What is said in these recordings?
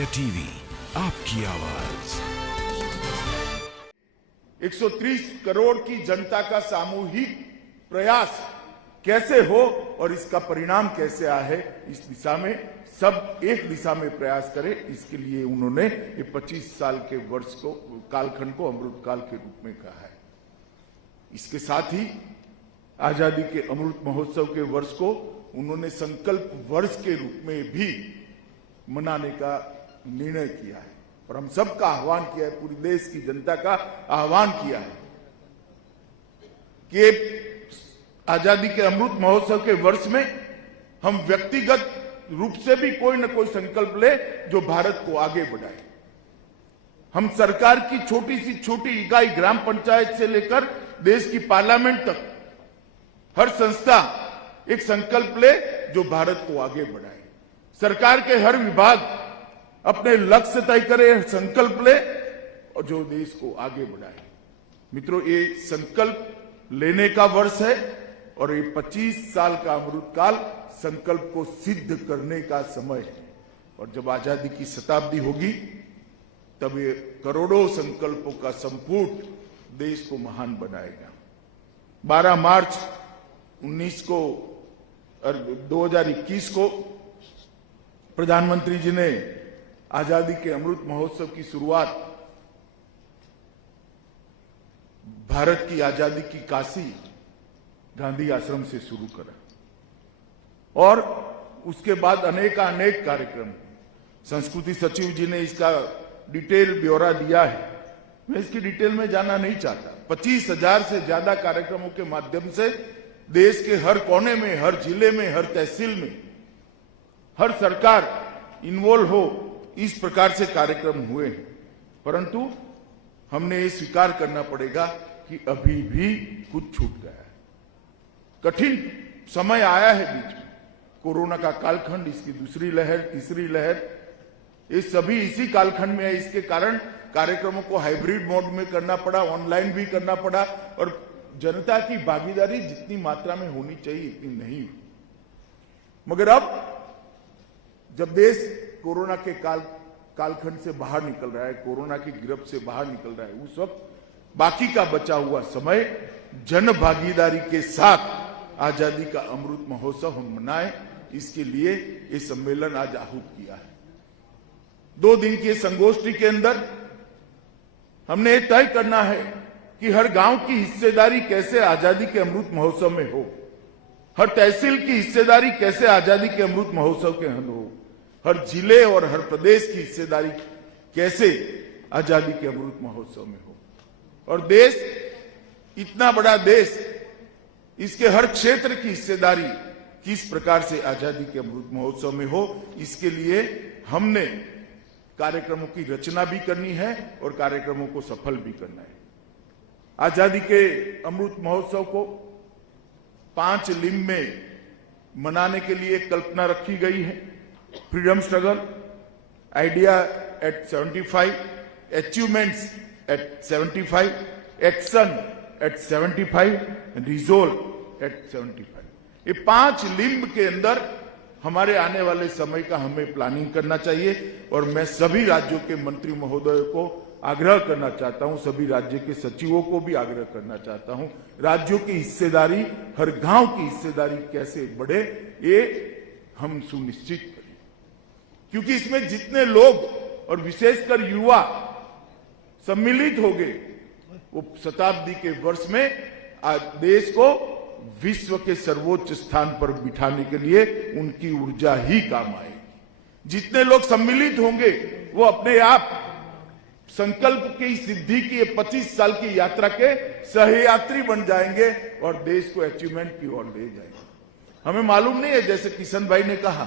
India TV, आपकी आवाज। 130 करोड़ की जनता का सामूहिक प्रयास कैसे हो और इसका परिणाम कैसे आए, इस दिशा में सब एक दिशा में प्रयास करें। इसके लिए उन्होंने ये 25 साल के वर्ष को कालखंड को अमृत काल के रूप में कहा है। इसके साथ ही आजादी के अमृत महोत्सव के वर्ष को उन्होंने संकल्प वर्ष के रूप में भी मनाने का निर्णय किया है और हम सबका आह्वान किया है, पूरी देश की जनता का आह्वान किया है कि आजादी के अमृत महोत्सव के वर्ष में हम व्यक्तिगत रूप से भी कोई न कोई संकल्प ले जो भारत को आगे बढ़ाए। हम सरकार की छोटी सी छोटी इकाई ग्राम पंचायत से लेकर देश की पार्लियामेंट तक हर संस्था एक संकल्प ले जो भारत को आगे बढ़ाए। सरकार के हर विभाग अपने लक्ष्य तय करे, संकल्प ले और जो देश को आगे बढ़ाए। मित्रों, ये संकल्प लेने का वर्ष है और ये 25 साल का अमृत काल संकल्प को सिद्ध करने का समय है। और जब आजादी की शताब्दी होगी तब ये करोड़ों संकल्पों का संपुट देश को महान बनाएगा। 12 मार्च 2021 को प्रधानमंत्री जी ने आजादी के अमृत महोत्सव की शुरुआत भारत की आजादी की काशी गांधी आश्रम से शुरू करा और उसके बाद अनेक कार्यक्रम। संस्कृति सचिव जी ने इसका डिटेल ब्यौरा दिया है, मैं इसकी डिटेल में जाना नहीं चाहता। 25,000 से ज्यादा कार्यक्रमों के माध्यम से देश के हर कोने में, हर जिले में, हर तहसील में हर सरकार इन्वॉल्व हो, इस प्रकार से कार्यक्रम हुए हैं। परंतु हमने ये स्वीकार करना पड़ेगा कि अभी भी कुछ छूट गया है। कठिन समय आया है बीच में, कोरोना का कालखंड, इसकी दूसरी लहर, तीसरी लहर, ये सभी इसी कालखंड में है। इसके कारण कार्यक्रमों को हाइब्रिड मोड में करना पड़ा, ऑनलाइन भी करना पड़ा और जनता की भागीदारी जितनी मात्रा में होनी चाहिए इतनी नहीं हुई। मगर अब जब देश कोरोना के कालखंड से बाहर निकल रहा है, कोरोना की गिरफ्त से बाहर निकल रहा है, उस वक्त बाकी का बचा हुआ समय जन भागीदारी के साथ आजादी का अमृत महोत्सव हम मनाएं, इसके लिए ये सम्मेलन आज आहूत किया है। 2 दिन की संगोष्ठी के अंदर हमने ये तय करना है कि हर गांव की हिस्सेदारी कैसे आजादी के अमृत महोत्सव में हो, हर तहसील की हिस्सेदारी कैसे आजादी के अमृत महोत्सव के अंदर हो, हर जिले और हर प्रदेश की हिस्सेदारी कैसे आजादी के अमृत महोत्सव में हो। और देश, इतना बड़ा देश, इसके हर क्षेत्र की हिस्सेदारी किस प्रकार से आजादी के अमृत महोत्सव में हो, इसके लिए हमने कार्यक्रमों की रचना भी करनी है और कार्यक्रमों को सफल भी करना है। आजादी के अमृत महोत्सव को 5 लिंब में मनाने के लिए कल्पना रखी गई है। Freedom struggle, idea at 75, achievements at 75, action at 75, resolve at 75। ये 5 लिंब के अंदर हमारे आने वाले समय का हमें प्लानिंग करना चाहिए। और मैं सभी राज्यों के मंत्री महोदयों को आग्रह करना चाहता हूं, सभी राज्य के सचिवों को भी आग्रह करना चाहता हूं, राज्यों की हिस्सेदारी, हर गांव की हिस्सेदारी कैसे बढ़े, ये हम सुनिश्चित करें। क्योंकि इसमें जितने लोग और विशेषकर युवा सम्मिलित हो गए, वो शताब्दी के वर्ष में आज देश को विश्व के सर्वोच्च स्थान पर बिठाने के लिए उनकी ऊर्जा ही काम आएगी। जितने लोग सम्मिलित होंगे वो अपने आप संकल्प की सिद्धि की 25 साल की यात्रा के सहयात्री बन जाएंगे और देश को अचीवमेंट की ओर ले जाएंगे। हमें मालूम नहीं है, जैसे किशन भाई ने कहा,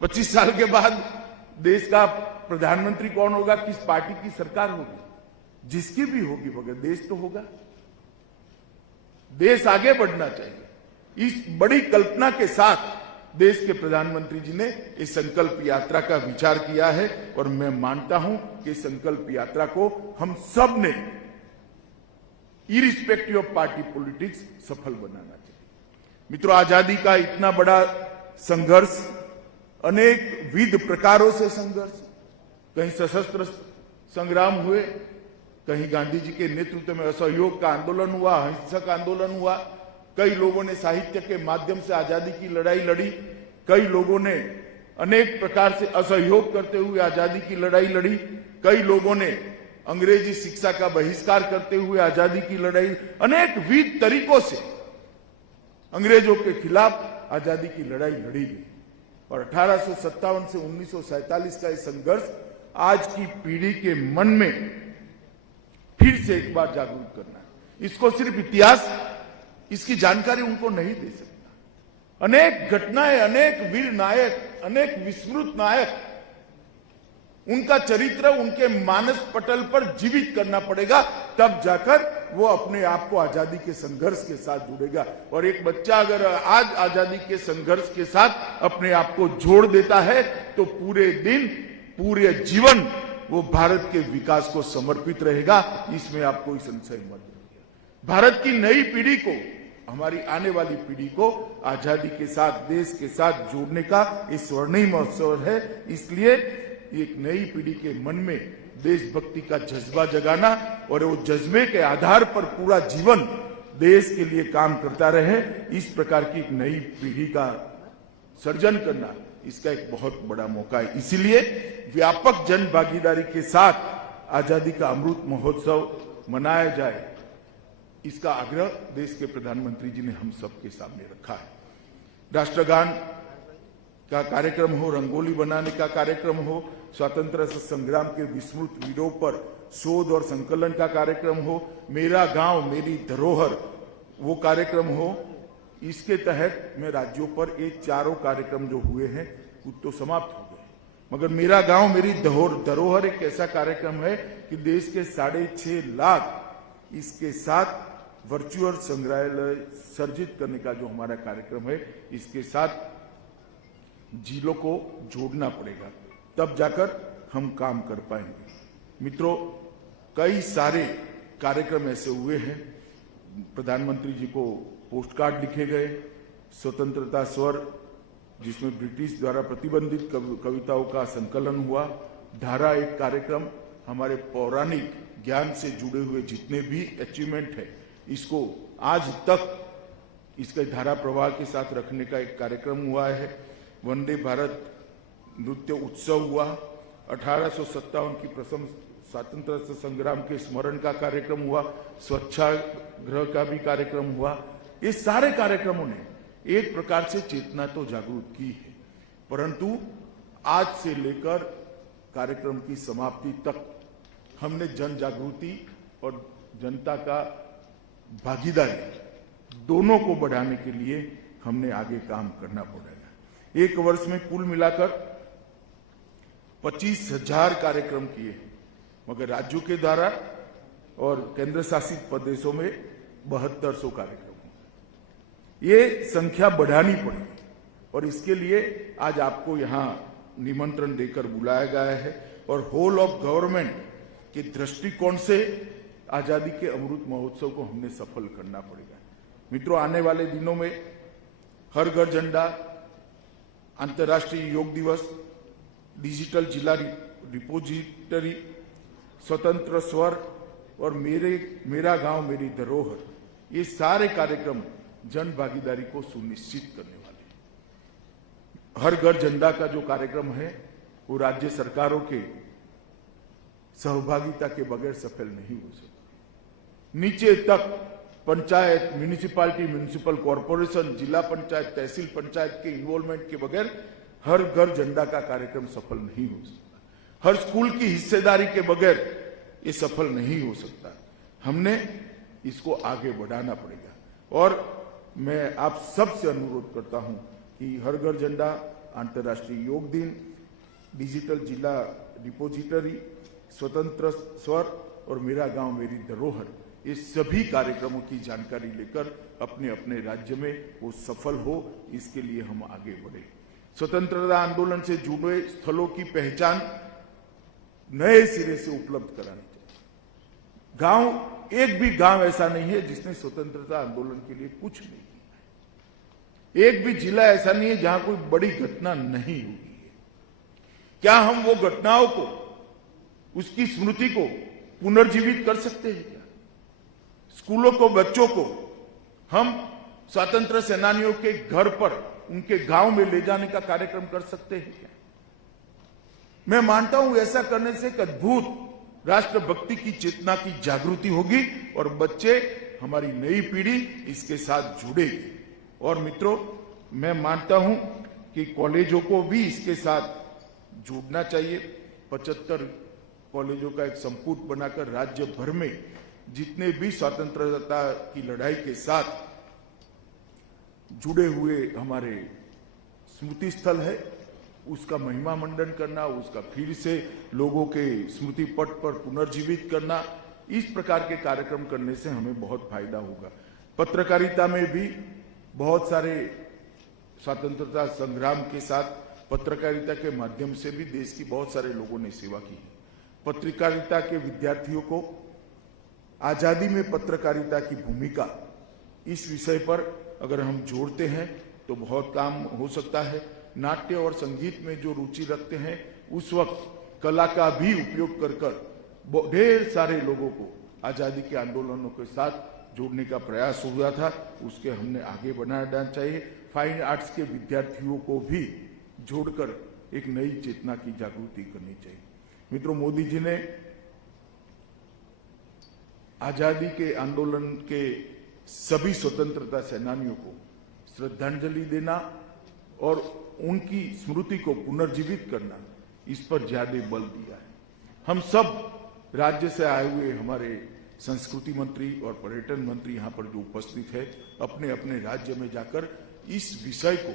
25 साल के बाद देश का प्रधानमंत्री कौन होगा, किस पार्टी की सरकार होगी, जिसकी भी होगी, मगर देश तो होगा। देश आगे बढ़ना चाहिए। इस बड़ी कल्पना के साथ देश के प्रधानमंत्री जी ने इस संकल्प यात्रा का विचार किया है और मैं मानता हूं कि संकल्प यात्रा को हम सब ने इरिस्पेक्टिव ऑफ पार्टी पॉलिटिक्स सफल बनाना चाहिए। मित्रों, आजादी का इतना बड़ा संघर्ष, अनेक विध प्रकारों से संघर्ष, कहीं सशस्त्र संग्राम हुए, कहीं गांधी जी के नेतृत्व में असहयोग का आंदोलन हुआ, हिंसक आंदोलन हुआ। कई लोगों ने साहित्य के माध्यम से आजादी की लड़ाई लड़ी, कई लोगों ने अनेक प्रकार से असहयोग करते हुए आजादी की लड़ाई लड़ी, कई लोगों ने अंग्रेजी शिक्षा का बहिष्कार करते हुए आजादी की लड़ाई, अनेक विविध तरीकों से अंग्रेजों के खिलाफ आजादी की लड़ाई लड़ी गई। और 1857 से 1947 का ये संघर्ष आज की पीढ़ी के मन में फिर से एक बार जागरूक करना है। इसको सिर्फ इतिहास, इसकी जानकारी उनको नहीं दे सकता। अनेक घटनाएं, अनेक वीर नायक, अनेक विस्मृत नायक, उनका चरित्र उनके मानस पटल पर जीवित करना पड़ेगा, तब जाकर वो अपने आप को आजादी के संघर्ष के साथ जुड़ेगा। और एक बच्चा अगर आज आजादी के संघर्ष के साथ अपने आप को जोड़ देता है तो पूरे दिन, पूरे जीवन वो भारत के विकास को समर्पित रहेगा। इसमें आप कोई संशय मत रखिए। भारत की नई पीढ़ी को, हमारी आने वाली पीढ़ी को आजादी के साथ, देश के साथ जोड़ने का ये स्वर्णिम अवसर है। इसलिए एक नई पीढ़ी के मन में देशभक्ति का जज्बा जगाना और वो जज्बे के आधार पर पूरा जीवन देश के लिए काम करता रहे, इस प्रकार की एक नई पीढ़ी का सर्जन करना, इसका एक बहुत बड़ा मौका है। इसीलिए व्यापक जन भागीदारी के साथ आजादी का अमृत महोत्सव मनाया जाए, इसका आग्रह देश के प्रधानमंत्री जी ने हम सबके सामने रखा है। राष्ट्रगान का कार्यक्रम हो, रंगोली बनाने का कार्यक्रम हो, स्वतंत्रता संग्राम के विस्मृत वीरों पर शोध और संकलन का कार्यक्रम हो, मेरा गांव मेरी धरोहर वो कार्यक्रम हो। इसके तहत में राज्यों पर ये चारों कार्यक्रम जो हुए हैं कुछ तो समाप्त हो गए, मगर मेरा गांव मेरी धरोहर एक ऐसा कार्यक्रम है कि देश के 6.5 लाख इसके साथ वर्चुअल संग्रहालय सर्जित करने का जो हमारा कार्यक्रम है, इसके साथ जिलों को जोड़ना पड़ेगा, तब जाकर हम काम कर पाएंगे। मित्रों, कई सारे कार्यक्रम ऐसे हुए हैं। प्रधानमंत्री जी को पोस्टकार्ड लिखे गए, स्वतंत्रता स्वर जिसमें ब्रिटिश द्वारा प्रतिबंधित कविताओं का संकलन हुआ, धारा एक कार्यक्रम, हमारे पौराणिक ज्ञान से जुड़े हुए जितने भी अचीवमेंट है इसको आज तक इसके धारा प्रवाह के साथ रखने का एक कार्यक्रम हुआ है। वंदे भारत नृत्य उत्सव हुआ, 1857 की प्रथम स्वतंत्रता संग्राम के स्मरण का कार्यक्रम हुआ, स्वच्छाग्रह का भी कार्यक्रम हुआ। ये सारे कार्यक्रमों ने एक प्रकार से चेतना तो जागरूक की है, परंतु आज से लेकर कार्यक्रम की समाप्ति तक हमने जन जागृति और जनता का भागीदारी दोनों को बढ़ाने के लिए हमने आगे काम करना पड़ेगा। एक वर्ष में कुल मिलाकर 25,000 कार्यक्रम किए, मगर राज्यों के द्वारा और केंद्र शासित प्रदेशों में 7200 कार्यक्रम। ये संख्या बढ़ानी पड़ेगी और इसके लिए आज आपको यहां निमंत्रण देकर बुलाया गया है और होल ऑफ गवर्नमेंट के दृष्टिकोण से आजादी के अमृत महोत्सव को हमने सफल करना पड़ेगा। मित्रों, आने वाले दिनों में हर घर झंडा, अंतर्राष्ट्रीय योग दिवस, डिजिटल जिला रिपोजिटरी, स्वतंत्र स्वर और मेरा गांव मेरी धरोहर, ये सारे कार्यक्रम जन भागीदारी को सुनिश्चित करने वाले हैं। हर घर झंडा का जो कार्यक्रम है वो राज्य सरकारों के सहभागिता के बगैर सफल नहीं हो सकता। नीचे तक पंचायत, म्यूनिसिपालिटी, म्यूनिसिपल कॉरपोरेशन, जिला पंचायत, तहसील पंचायत के इन्वॉल्वमेंट के बगैर हर घर झंडा का कार्यक्रम सफल नहीं हो सकता। हर स्कूल की हिस्सेदारी के बगैर ये सफल नहीं हो सकता। हमने इसको आगे बढ़ाना पड़ेगा और मैं आप सबसे अनुरोध करता हूं कि हर घर झंडा, अंतर्राष्ट्रीय योग दिन, डिजिटल जिला रिपोजिटरी, स्वतंत्र स्वर और मेरा गांव मेरी धरोहर, ये सभी कार्यक्रमों की जानकारी लेकर अपने अपने राज्य में वो सफल हो, इसके लिए हम आगे बढ़े। स्वतंत्रता आंदोलन से जुड़े स्थलों की पहचान नए सिरे से उपलब्ध करानी चाहिए। गांव, एक भी गांव ऐसा नहीं है जिसने स्वतंत्रता आंदोलन के लिए कुछ नहीं किया। एक भी जिला ऐसा नहीं है जहां कोई बड़ी घटना नहीं हुई है। क्या हम वो घटनाओं को उसकी स्मृति को पुनर्जीवित कर सकते हैं क्या? स्कूलों को, बच्चों को हम स्वतंत्र सेनानियों के घर पर, उनके गांव में ले जाने का कार्यक्रम कर सकते हैं क्या? मैं मानता हूं ऐसा करने से एक अद्भुत राष्ट्रभक्ति की चेतना की जागृति होगी और बच्चे, हमारी नई पीढ़ी इसके साथ जुड़ेगी। और मित्रों, मैं मानता हूं कि कॉलेजों को भी इसके साथ जुड़ना चाहिए। 75 कॉलेजों का एक संपुट बनाकर राज्य भर में जितने भी स्वतंत्रता की लड़ाई के साथ जुड़े हुए हमारे स्मृति स्थल है, उसका महिमा मंडन करना, उसका फिर से लोगों के स्मृति पट पर पुनर्जीवित करना, इस प्रकार के कार्यक्रम करने से हमें बहुत फायदा होगा। पत्रकारिता में भी बहुत सारे स्वतंत्रता संग्राम के साथ पत्रकारिता के माध्यम से भी देश की बहुत सारे लोगों ने सेवा की है। पत्रकारिता के विद्यार्थियों को आजादी में पत्रकारिता की भूमिका, इस विषय पर अगर हम जोड़ते हैं तो बहुत काम हो सकता है। नाट्य और संगीत में जो रुचि रखते हैं, उस वक्त कला का भी उपयोग कर ढेर सारे लोगों को आजादी के आंदोलनों के साथ जोड़ने का प्रयास हुआ था, उसके हमने आगे बढ़ाना चाहिए। फाइन आर्ट्स के विद्यार्थियों को भी जोड़कर एक नई चेतना की जागृति करनी चाहिए। मित्रों, मोदी जी ने आजादी के आंदोलन के सभी स्वतंत्रता सेनानियों को श्रद्धांजलि देना और उनकी स्मृति को पुनर्जीवित करना, इस पर ज्यादा बल दिया है। हम सब राज्य से आए हुए हमारे संस्कृति मंत्री और पर्यटन मंत्री यहाँ पर जो उपस्थित है, अपने अपने राज्य में जाकर इस विषय को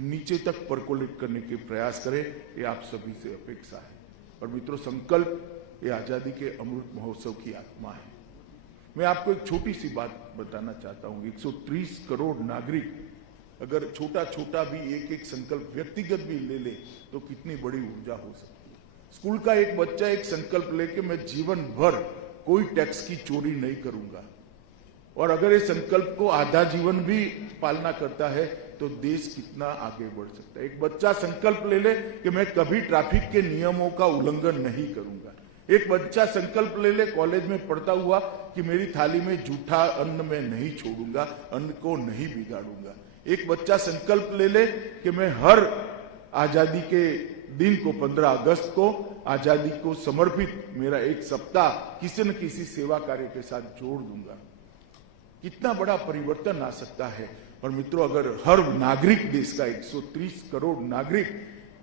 नीचे तक परकोलेट करने के प्रयास करें, ये आप सभी से अपेक्षा है। और मित्रों, संकल्प ये आजादी के अमृत महोत्सव की आत्मा है। मैं आपको एक छोटी सी बात बताना चाहता हूं। 130 करोड़ नागरिक अगर छोटा छोटा भी एक एक संकल्प व्यक्तिगत भी ले ले तो कितनी बड़ी ऊर्जा हो सकती है। स्कूल का एक बच्चा एक संकल्प लेके, मैं जीवन भर कोई टैक्स की चोरी नहीं करूंगा, और अगर इस संकल्प को आधा जीवन भी पालना करता है तो देश कितना आगे बढ़ सकता है। एक बच्चा संकल्प ले ले कि मैं कभी ट्रैफिक के नियमों का उल्लंघन नहीं करूंगा। एक बच्चा संकल्प ले ले कॉलेज में पढ़ता हुआ कि मेरी थाली में जूठा अन्न मैं नहीं छोड़ूंगा, अन्न को नहीं बिगाड़ूंगा। एक बच्चा संकल्प ले ले कि मैं हर आजादी के दिन को, 15 अगस्त को, आजादी को समर्पित मेरा एक सप्ताह किसी न किसी सेवा कार्य के साथ जोड़ दूंगा। कितना बड़ा परिवर्तन आ सकता है। और मित्रों, अगर हर नागरिक, देश का 130 करोड़ नागरिक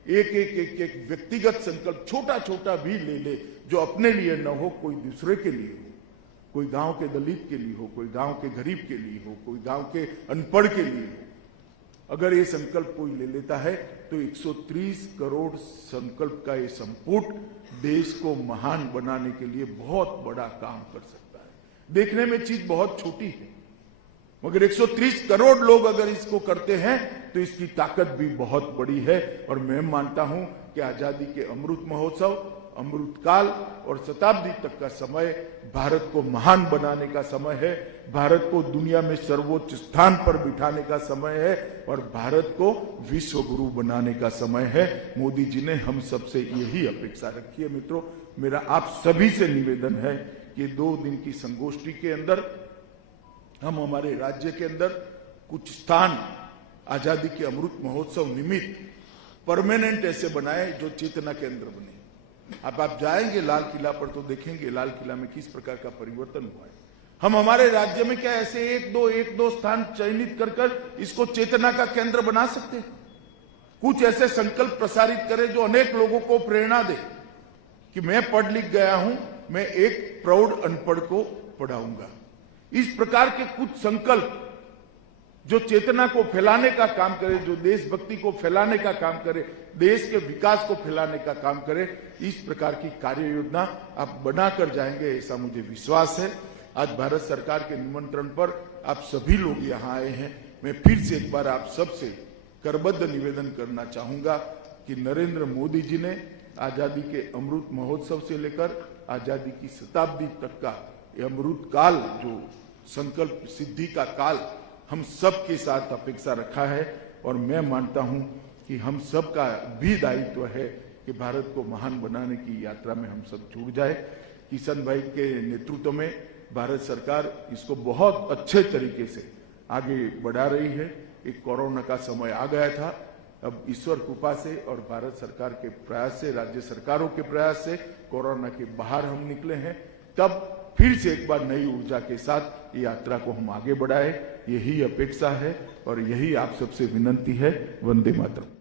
एक व्यक्तिगत संकल्प छोटा छोटा भी ले ले, जो अपने लिए न हो, कोई दूसरे के लिए हो, कोई गांव के दलित के लिए हो, कोई गांव के गरीब के लिए हो, कोई गांव के अनपढ़ के लिए हो, अगर ये संकल्प कोई ले लेता है तो 130 करोड़ संकल्प का ये संपुट देश को महान बनाने के लिए बहुत बड़ा काम कर सकता है। देखने में चीज बहुत छोटी है, मगर 130 करोड़ लोग अगर इसको करते हैं तो इसकी ताकत भी बहुत बड़ी है। और मैं मानता हूं कि आजादी के अमृत महोत्सव, अमृत काल और शताब्दी तक का समय भारत को महान बनाने का समय है, भारत को दुनिया में सर्वोच्च स्थान पर बिठाने का समय है और भारत को विश्व गुरु बनाने का समय है। मोदी जी ने हम सबसे यही अपेक्षा रखी है। मित्रों, मेरा आप सभी से निवेदन है कि 2 दिन की संगोष्ठी के अंदर हम हमारे राज्य के अंदर कुछ स्थान आजादी के अमृत महोत्सव निमित्त परमानेंट ऐसे बनाए जो चेतना केंद्र बने। अब आप जाएंगे लाल किला पर तो देखेंगे लाल किला में किस प्रकार का परिवर्तन हुआ है। हम हमारे राज्य में क्या ऐसे एक दो स्थान चयनित कर इसको चेतना का केंद्र बना सकते हैं। कुछ ऐसे संकल्प प्रसारित करें जो अनेक लोगों को प्रेरणा दे कि मैं पढ़ लिख गया हूं, मैं एक प्रौढ़ अनपढ़ को पढ़ाऊंगा। इस प्रकार के कुछ संकल्प जो चेतना को फैलाने का काम करे, जो देशभक्ति को फैलाने का काम करे, देश के विकास को फैलाने का काम करे, इस प्रकार की कार्य योजना आप बनाकर जाएंगे, ऐसा मुझे विश्वास है। आज भारत सरकार के निमंत्रण पर आप सभी लोग यहाँ आए हैं। मैं फिर से एक बार आप सबसे करबद्ध निवेदन करना चाहूंगा कि नरेंद्र मोदी जी ने आजादी के अमृत महोत्सव से लेकर आजादी की शताब्दी तक का ये अमृत काल, जो संकल्प सिद्धि का काल, हम सब के साथ अपेक्षा रखा है। और मैं मानता हूं कि हम सब का भी दायित्व है कि भारत को महान बनाने की यात्रा में हम सब जुड़ जाए। किशन भाई के नेतृत्व में भारत सरकार इसको बहुत अच्छे तरीके से आगे बढ़ा रही है। एक कोरोना का समय आ गया था, अब ईश्वर कृपा से और भारत सरकार के प्रयास से, राज्य सरकारों के प्रयास से कोरोना के बाहर हम निकले हैं। तब फिर से एक बार नई ऊर्जा के साथ ये यात्रा को हम आगे बढ़ाएं, यही अपेक्षा है और यही आप सबसे विनंती है। वंदे मातरम।